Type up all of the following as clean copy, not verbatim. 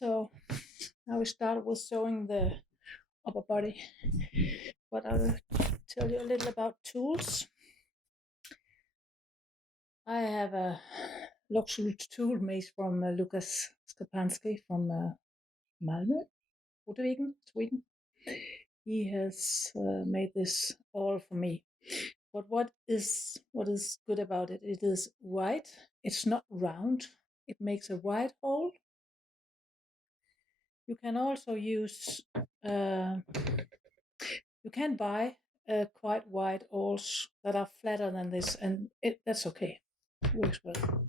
So now we start with sewing the upper body, but I'll tell you a little about tools. I have a luxury tool made from Lukas Skapansky from Malmö, NilleViking, Sweden. He has made this all for me. But what is good about it? It is wide. It's not round. It makes a wide hole. You can also use. You can buy quite wide awls that are flatter than this, and that's okay. It works well.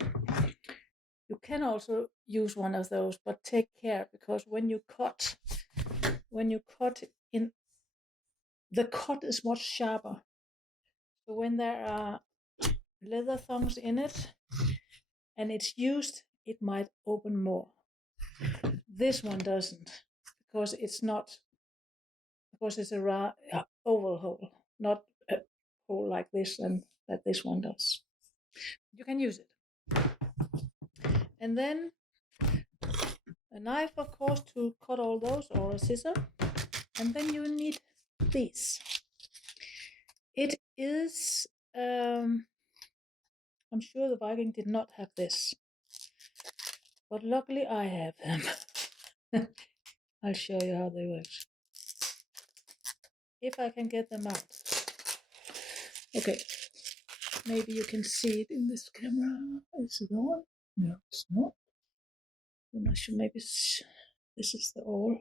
You can also use one of those, but take care because when you cut in, the cut is much sharper. So when there are leather thongs in it and it's used, it might open more. This one doesn't because it's a oval hole, not a hole like this and that this one does. You can use it. And then a knife, of course, to cut all those, or a scissor. And then you need these. It is, I'm sure the Viking did not have this, but luckily I have them. I'll show you how they work. If I can get them out. Okay, maybe you can see it in this camera. Is it on? No, it's not. Then I should maybe, this is the awl.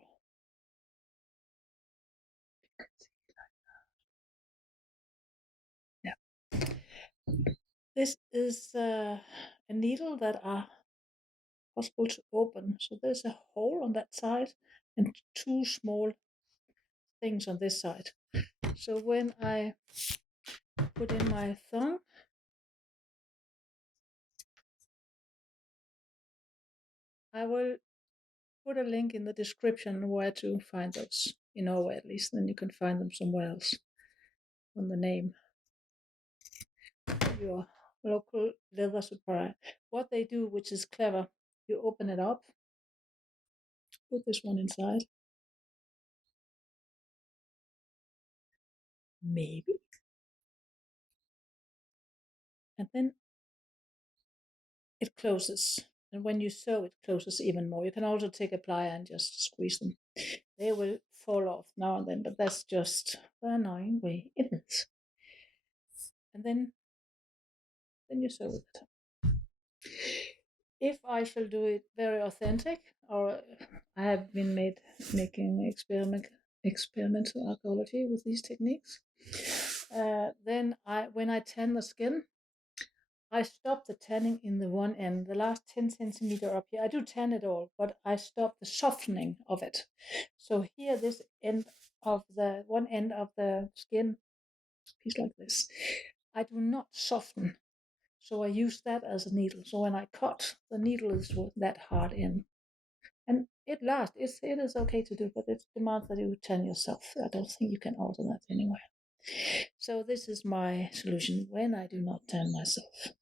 Yeah. This is a needle that are possible to open. So there's a hole on that side and two small things on this side. So when I put in my thumb, I will put a link in the description where to find those, in Norway at least, then you can find them somewhere else on the name. Your local leather supplier. What they do, which is clever, you open it up, put this one inside, maybe, and then it closes. And when you sew, it closes even more. You can also take a plier and just squeeze them. They will fall off now and then, but that's just the annoying way it is. And then you sew with it. If I shall do it very authentic, or I have been making experimental archaeology with these techniques, then when I tan the skin, I stop the tanning in the one end, the last 10 centimeter up here. I do tan it all, but I stop the softening of it. So here, this end of the one end of the skin, piece like this, I do not soften. So I use that as a needle. So when I cut, the needle is that hard in. And it lasts. It is okay to do, but it demands that you tan yourself. I don't think you can alter that anywhere. So this is my solution when I do not tan myself.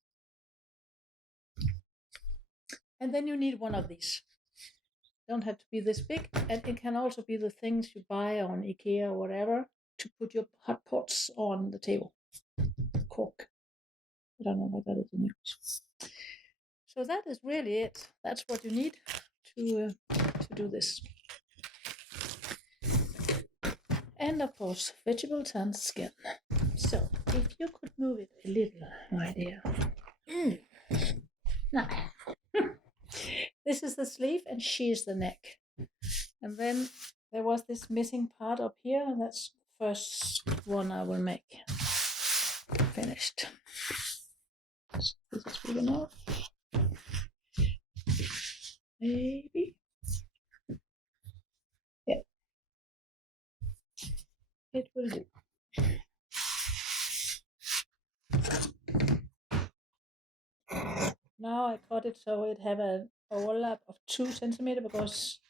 And then you need one of these. Don't have to be this big, and it can also be the things you buy on IKEA or whatever to put your hot pots on the table. Cork. I don't know what that is in English. So that is really it. That's what you need to do this. And of course, vegetable tan skin. So if you could move it a little, my dear. Now, this is the sleeve and she is the neck. And then there was this missing part up here, and that's the first one I will make. Finished. This is big enough. Maybe. Yeah. It will do. Now I cut it so it have an overlap of 2 centimeters because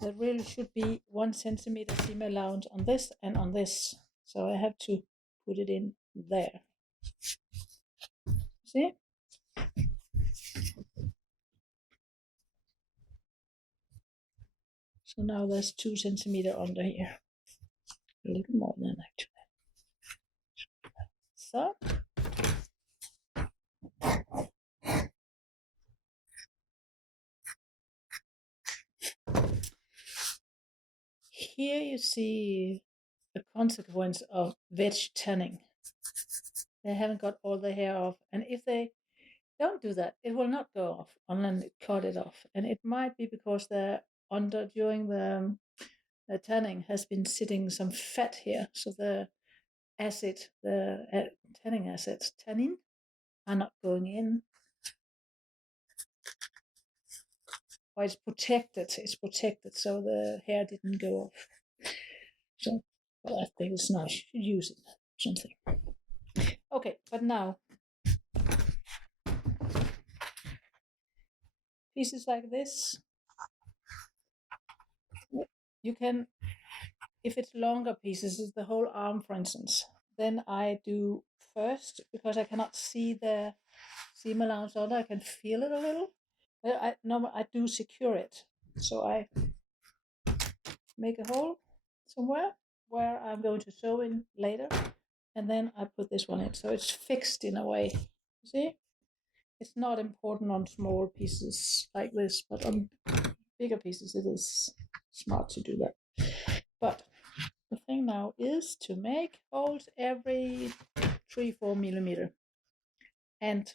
there really should be 1 centimeter seam allowance on this and on this. So I have to put it in there. See? So now there's 2 centimeters under here. A little more than actually. So here you see the consequence of veg tanning. They haven't got all the hair off, and if they don't do that, it will not go off unless you cut it off. And it might be because they're under during the tanning has been sitting some fat here, so the acid, the tanning acids, tannin, are not going in. Or it's protected, so the hair didn't go off. So, well, I think it's nice. You should use it, something. Okay, but now, pieces like this, you can, if it's longer pieces, it's the whole arm, for instance, then I do first, because I cannot see the seam allowance on it, I can feel it a little. I do secure it. So I make a hole somewhere where I'm going to sew in later, and then I put this one in. So it's fixed in a way. You see? It's not important on small pieces like this, but on bigger pieces it is smart to do that. But the thing now is to make holes every 3-4 millimeter and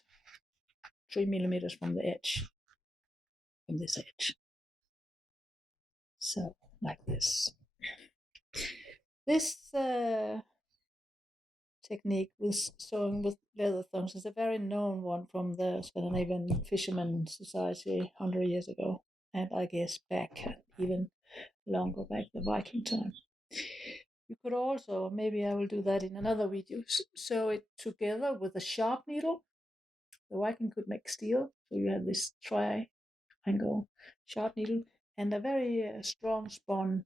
3 millimeters from the edge, from this edge. So like this. This technique with sewing with leather thongs is a very known one from the Scandinavian Fishermen Society 100 years ago, and I guess back even longer, back the Viking time. You could also, maybe I will do that in another video, sew it together with a sharp needle. The Viking could make steel, so you have this triangle sharp needle and a very strong spun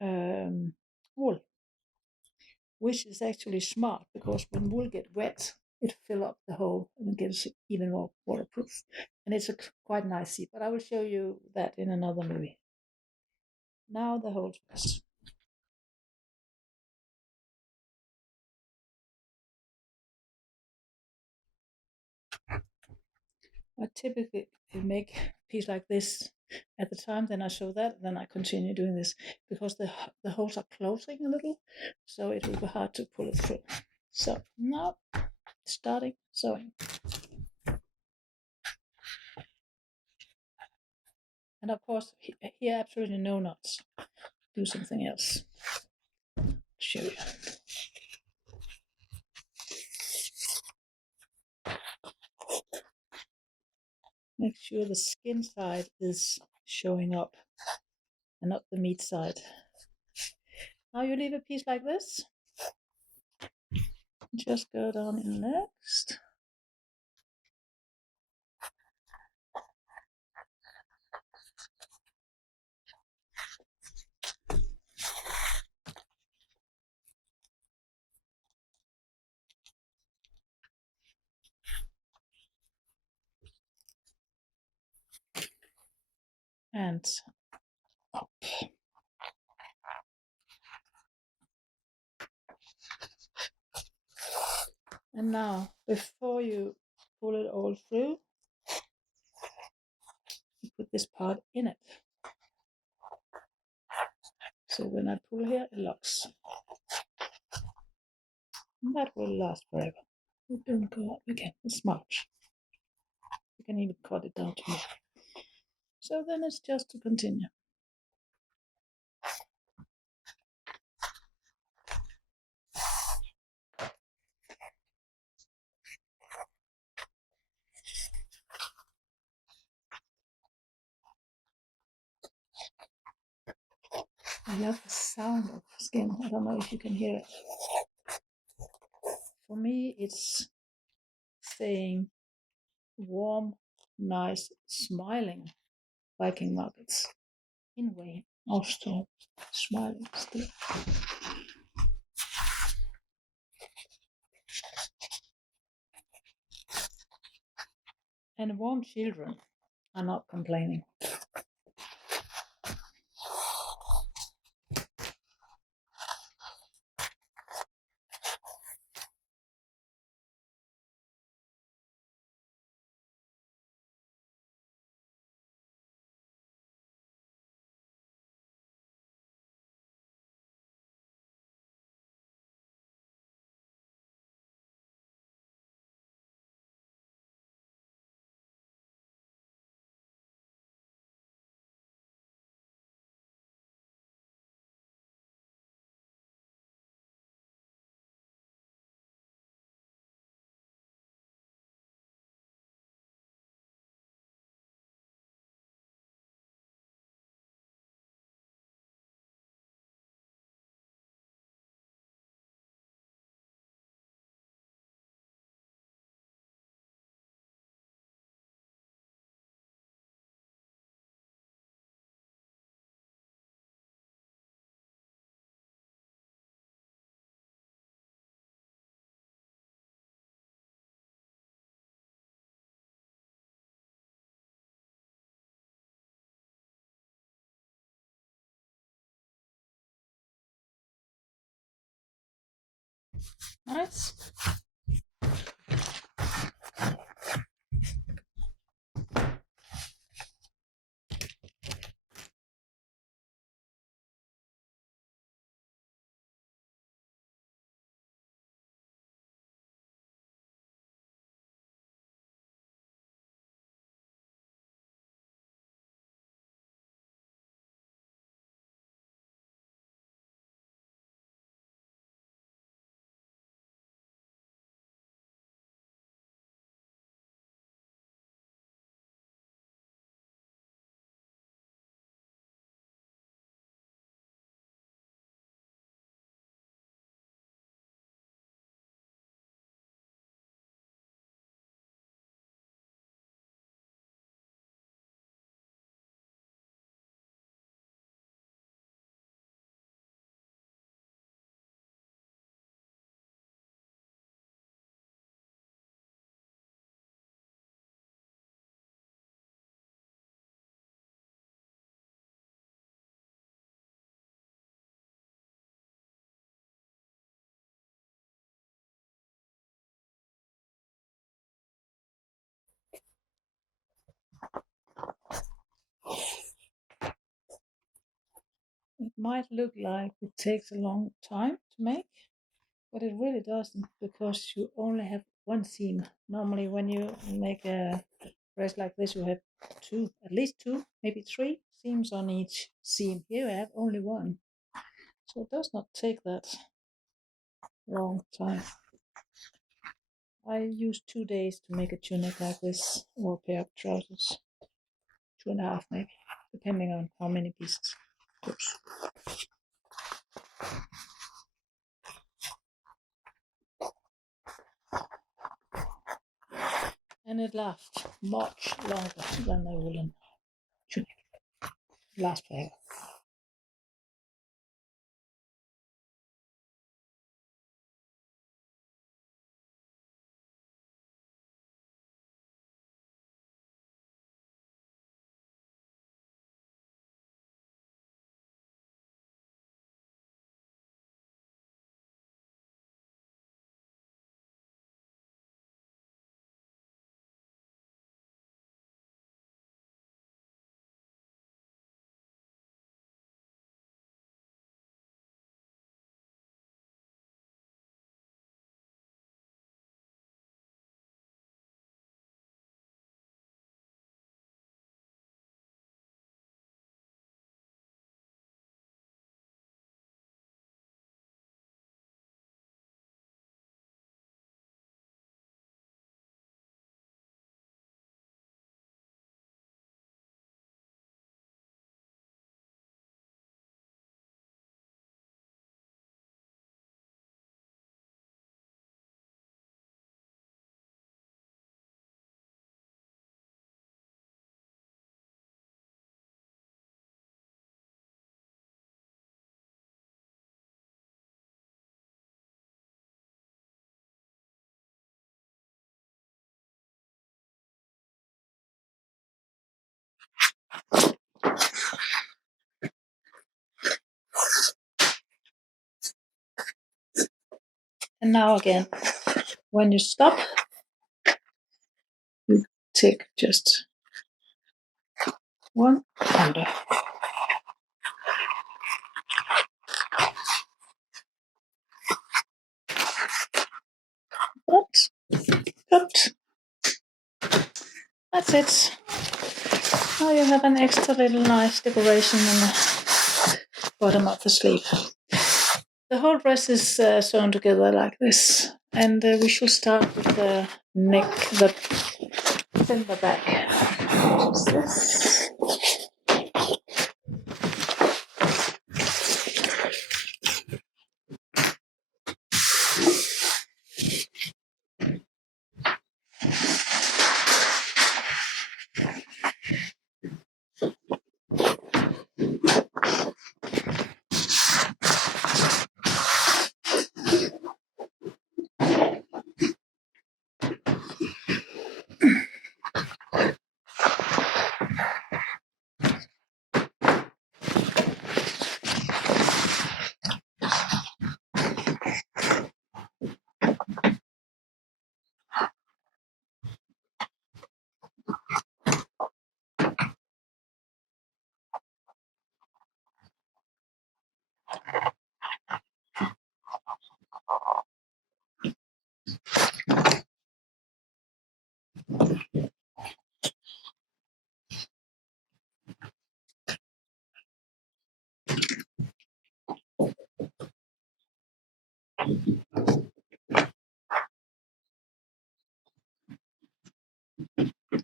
wool, which is actually smart because when wool get wet, it fill up the hole and it gets even more waterproof. And it's a quite nice seat, but I will show you that in another movie. Now the holes first. I typically make a piece like this at the time, then I sew that, then I continue doing this because the holes are closing a little, so it will be hard to pull it through. So now, starting sewing. And of course, here absolutely no knots. Do something else. Show you. Make sure the skin side is showing up and not the meat side. Now you leave a piece like this. Just go down in next. And up. And now, before you pull it all through, you put this part in it. So when I pull here, it locks. And that will last forever. It don't go up again. It's March. You can even cut it down to here. So then it's just to continue. I love the sound of skin. I don't know if you can hear it. For me, it's saying warm, nice, smiling Viking markets. In a way, also smiling still. And warm children are not complaining. Nice. It might look like it takes a long time to make, but it really doesn't because you only have one seam. Normally, when you make a dress like this, you have two, at least two, maybe three seams on each seam. Here you have only one, so it does not take that long time. I used 2 days to make a tunic like this, or a pair of trousers. 2.5 maybe, depending on how many pieces. Oops. And it lasts much longer than the woolen tunic. It lasts forever. And now again, when you stop, you take just one under. But that's it. Now you have an extra little nice decoration on the bottom of the sleeve. The whole dress is sewn together like this, and we should start with the neck, the center back. Which is this.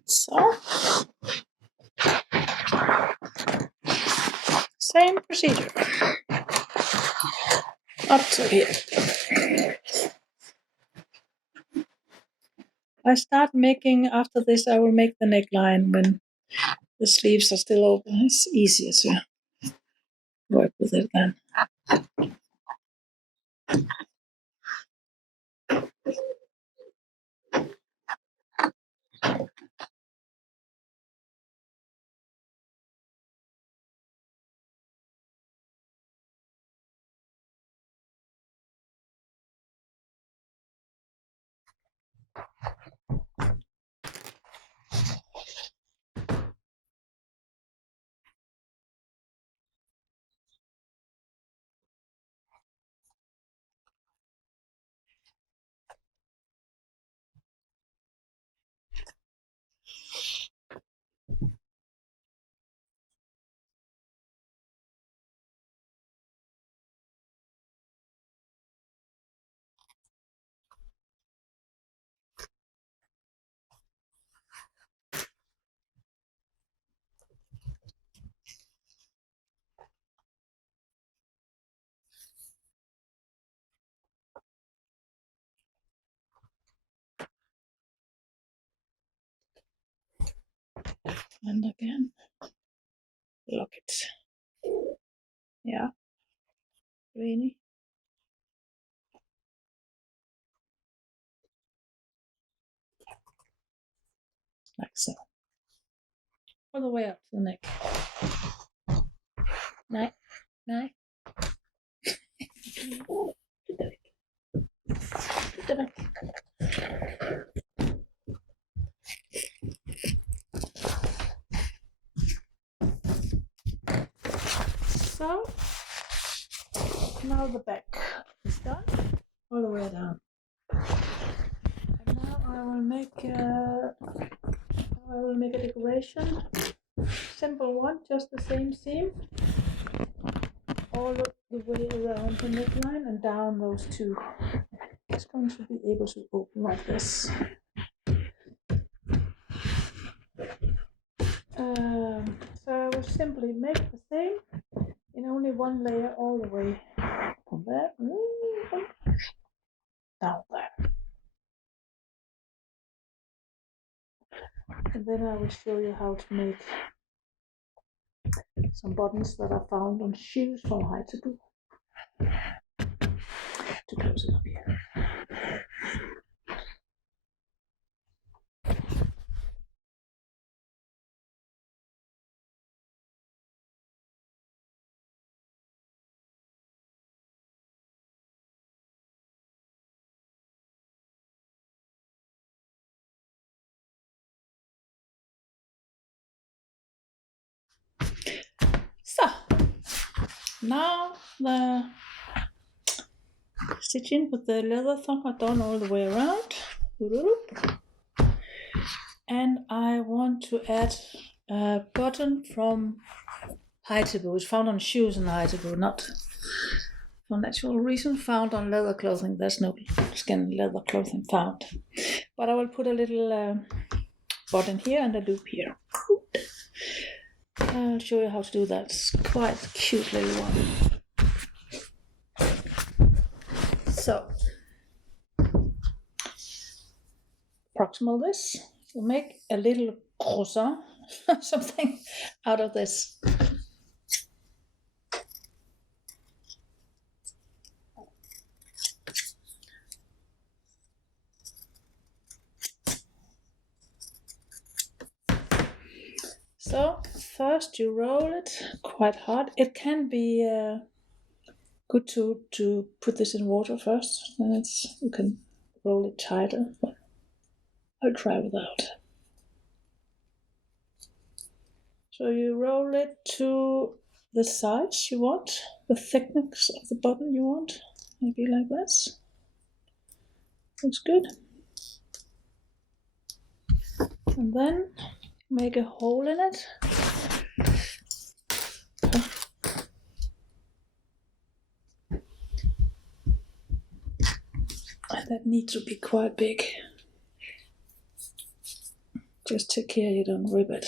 So, same procedure up to here. I start making, after this I will make the neckline when the sleeves are still open. It's easier to work with it then. And again, lock it. Yeah, really. Like so. All the way up to the neck. Nej, nej. So, now the back is done, all the way down. And now I will make a decoration. Simple one, just the same seam. All the way around the neckline and down those two. It's going to be able to open like this. So I will simply make the same in only one layer all the way from there down there. And then I will show you how to make some buttons that are found on shoes from Heitebu. To close it up here. So, now the stitching with the leather thong are done all the way around. And I want to add a button from Heitebu. It's found on shoes in Heitebu, not for natural reason found on leather clothing. There's no skin leather clothing found. But I will put a little button here and a loop here. I'll show you how to do that. It's quite a cute little one. So, proximal this. We'll make a little croissant, something out of this. So first you roll it quite hard. It can be good to put this in water first, then you can roll it tighter, but I'll try without. So you roll it to the size you want, the thickness of the button you want, maybe like this. Looks good. And then make a hole in it. that need to be quite big. Just take care you don't rip it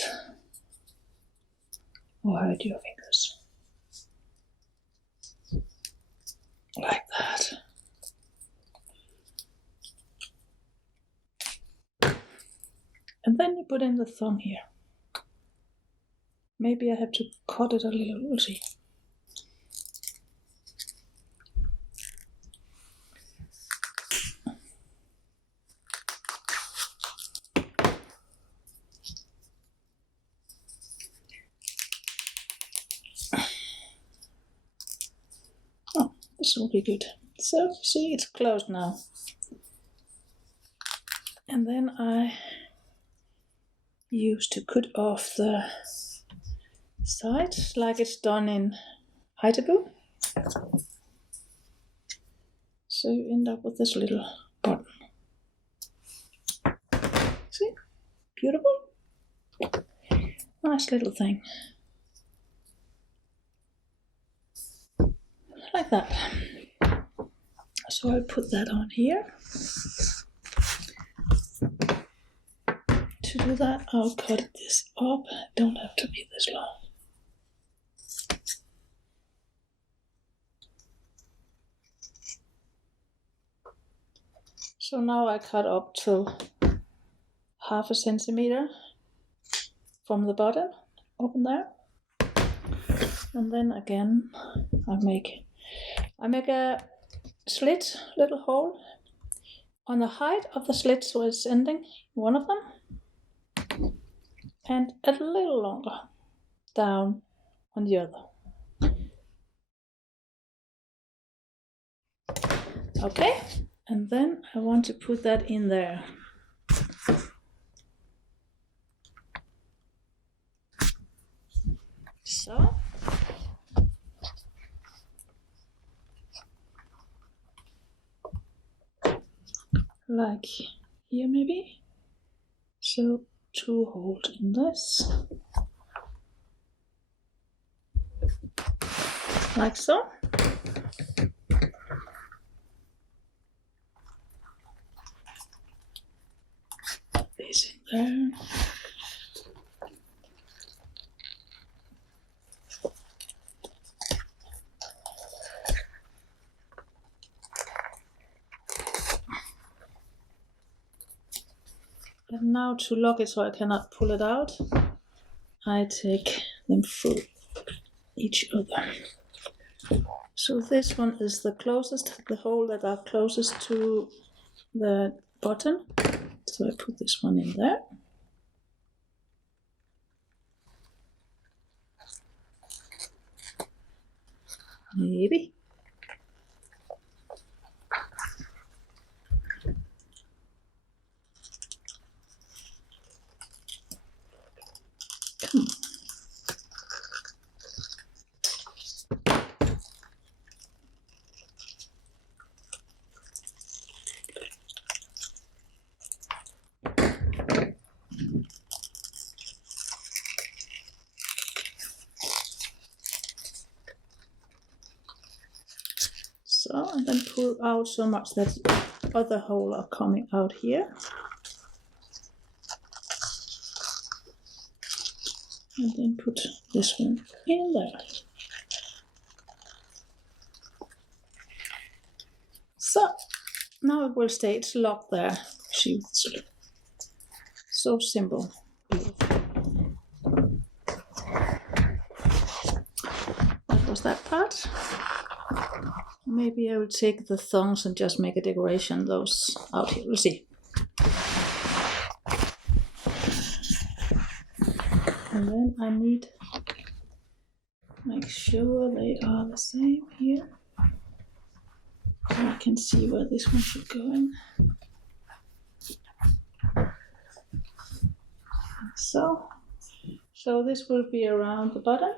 or hurt your fingers. Like that. And then you put in the thumb here. Maybe I have to cut it a little, we'll see. Oh, this will be good. So, see, it's closed now. And then I use to cut off the sides like it's done in Haithabu. So you end up with this little button. See? Beautiful. Nice little thing. Like that. So I'll put that on here. To do that, I'll cut this up. Don't have to be this long. So now I cut up to 1/2 centimeter from the bottom, open there. And then again, I make a slit, little hole on the height of the slit, so it's ending one of them. And a little longer down on the other. Okay, and then I want to put that in there. So, like here maybe. So 2 holes in this. Like so. This in there. And now to lock it so I cannot pull it out, I take them through each other. So this one is the closest, the hole that are closest to the button. So I put this one in there. Maybe. Come on. So, and then pull out so much that the other hole are coming out here. And then put this one in there. So, now it will stay, it's locked there. See, so simple. That was that part. Maybe I will take the thongs and just make a decoration those out here. We'll see. And then I need to make sure they are the same here. So I can see where this one should go in. So this will be around the bottom.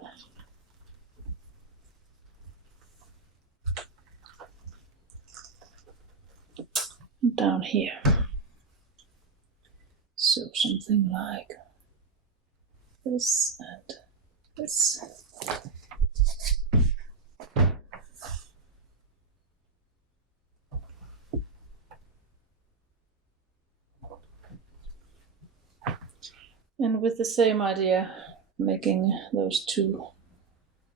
And down here. So something like this and this. And with the same idea, making those 2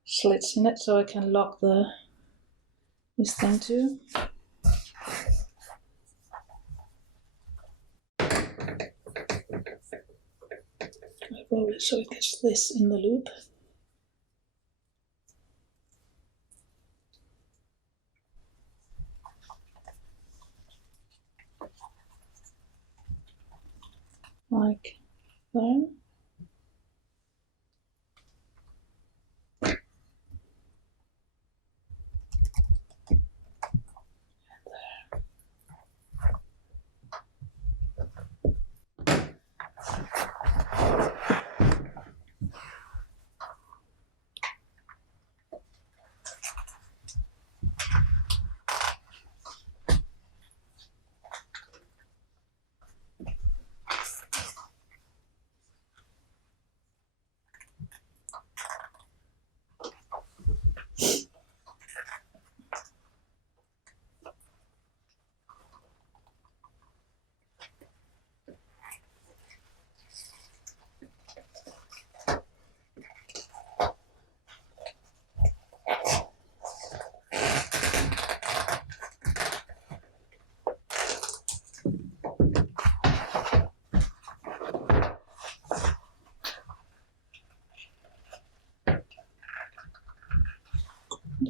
slits in it so I can lock this thing too. I roll it so it gets this in the loop. Like that.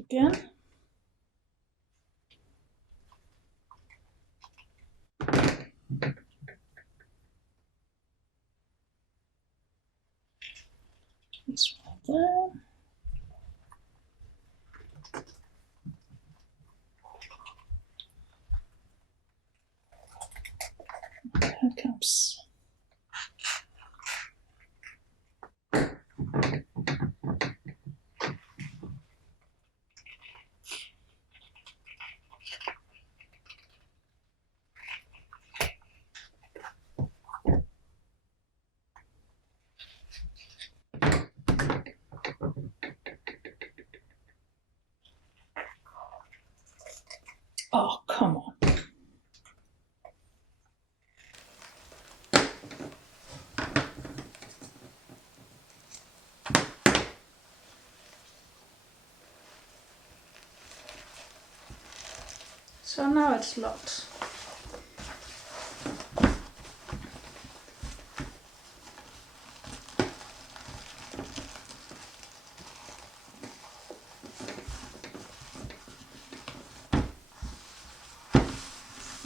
Again. This one there. Here comes. Oh, come on. So now it's locked.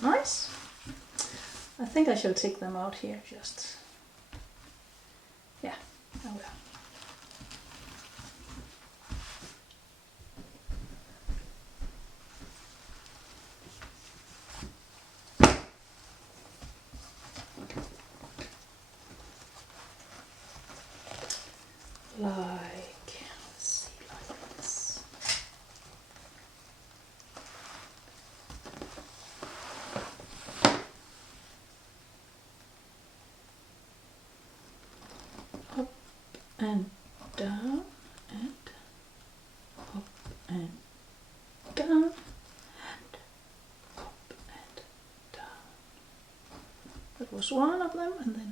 Nice. I think I shall take them out here just. Yeah, I will. Like, let's see, like this. Up and down, and up and down, and up and down. That was one of them, and then